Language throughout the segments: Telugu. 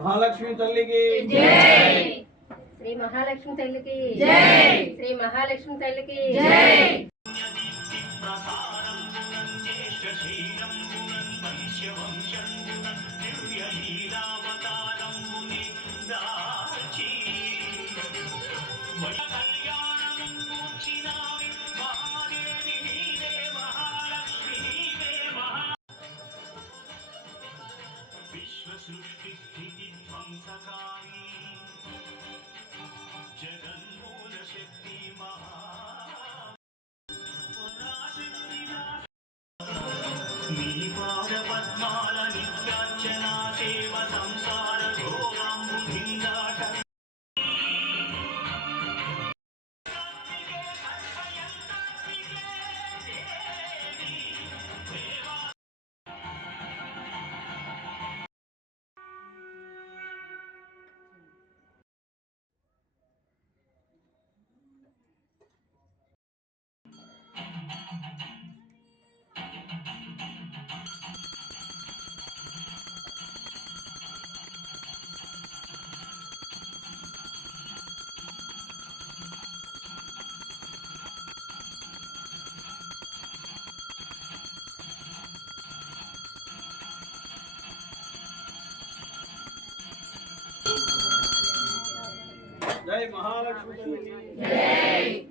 महालक्ष्मी तल्ली की जय। श्री महालक्ष्मी तल्ली की जय। श्री महालक्ष्मी तल्ली की जय। सृष्टि स्थिति ध्वंसकारी जगन्मूल शक्ति नीपाद पद्माल नित्यार्चना सेव संसार घोराम्बुधिन्दाट जय महालक्ष्मी तल्ली की जय।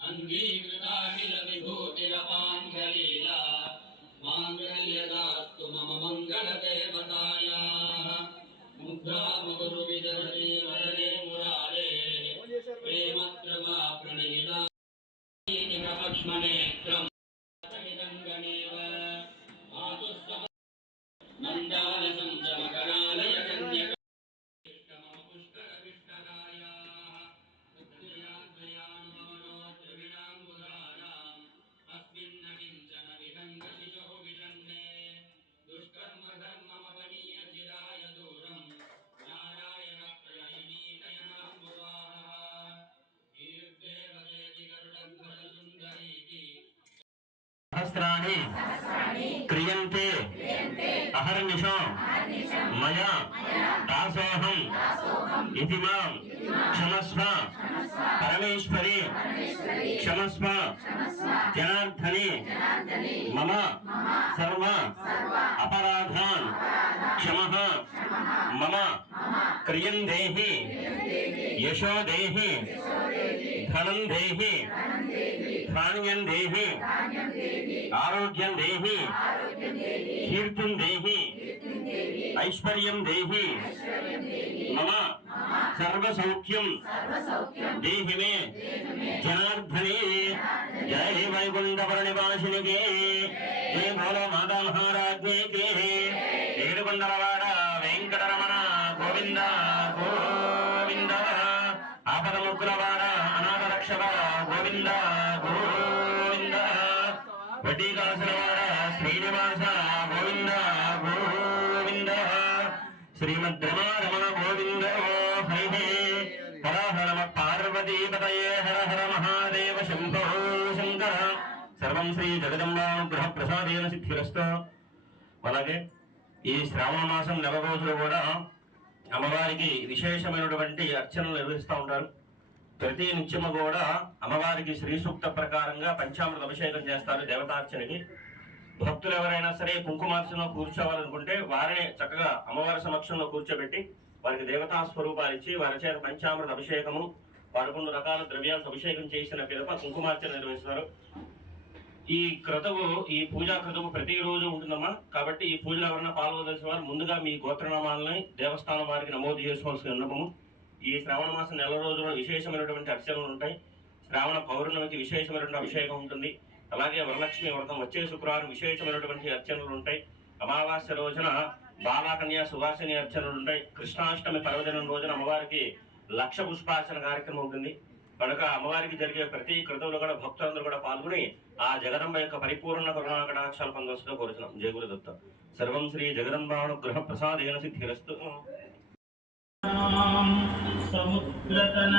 अंगीकृताखिल विभूतिरपाञ्जलीला माङ्गल्यदास्तु मम मङ्गलदेवतायाः मुद्रामगुरुविदधते वदने मुरारे प्रेमत्रवा प्रणयिता लक्ष्मणेत्रम् गणेव मातुः मन्दालसं च मकरालय कन्यक सहस्राणि क्रियन्ते अहर्निशो मया दासोऽहम् इति मां क्षमस्व परमेश्वरी क्षमस्व जनार्दने मम सर्व अपराधान् क्षमः मम क्रियं देहि यशो देहि धनं देहि धान्यं देहि आरोग्यं देहि कीर्तिं देहि ऐश्वर्यं देहि मम सर्वसौख्यं देहि मे जनार्दने जय वैकुंठपुरनिवासिनी के जय बोलो माता महाराज्ञी के ఏడుకొండలవాడ వెంకటరమణ గోవింద గోవింద ఆపదముక్కులవాడ అనాథ రక్షక గోవింద గోవింద వడ్డీకాసులవాడ శ్రీనివాస గోవింద గోవింద శ్రీమద్రమారమణ గోవింద హరి హర నమ పార్వతీపతయే హర హర మహాదేవ శంభో శంకర సర్వం శ్రీ జగదంబానుగ్రహ ప్రసాదేన సిద్ధిరస్తు. అలాగే ఈ శ్రావణ మాసం నెల రోజులు కూడా అమ్మవారికి విశేషమైనటువంటి అర్చనలు నిర్వహిస్తూ ఉంటారు. ప్రతి నిత్యము కూడా అమ్మవారికి శ్రీ సూక్త ప్రకారంగా పంచామృత అభిషేకం చేస్తారు. దేవతార్చనకి భక్తులు ఎవరైనా సరే కుంకుమార్చనలో కూర్చోవాలనుకుంటే వారిని చక్కగా అమ్మవారి సమక్షంలో కూర్చోబెట్టి వారికి దేవతా స్వరూపాలు ఇచ్చి వారి చేత పంచామృత అభిషేకము 11 రకాల ద్రవ్యాలకు అభిషేకం చేసిన పిదప కుంకుమార్చన నిర్వహిస్తారు. ఈ క్రతువు ఈ పూజా క్రతువు ప్రతిరోజు ఉంటుందమ్మా. కాబట్టి ఈ పూజలో ఎవరైనా పాల్గొదలసిన వారు ముందుగా మీ గోత్రనామాలని దేవస్థానం వారికి నమోదు చేసుకోవాల్సిన విన్నపము. ఈ శ్రావణ మాసం నెల రోజుల విశేషమైనటువంటి అర్చనలు ఉంటాయి. శ్రావణ పౌర్ణమికి విశేషమైనటువంటి అభిషేకం ఉంటుంది. అలాగే వరలక్ష్మి వ్రతం వచ్చే శుక్రవారం విశేషమైనటువంటి అర్చనలు ఉంటాయి. అమావాస్య రోజున బాలాకన్య సువాసిని అర్చనలు ఉంటాయి. కృష్ణాష్టమి పర్వదినం రోజున అమ్మవారికి లక్ష పుష్పార్చన కార్యక్రమం ఉంటుంది. కనుక అమ్మవారికి జరిగే ప్రతి క్రతువులు కూడా భక్తులందరూ కూడా పాల్గొని ఆ జగదంబ యొక్క పరిపూర్ణ కరుణా కటాక్షాలు పొందవలసిందిగా కోరుతున్నాం. జయ గురుదత్త. సర్వం శ్రీ జగదంబానుగ్రహ ప్రసాదేన సిద్ధిరస్తు. సముద్రతన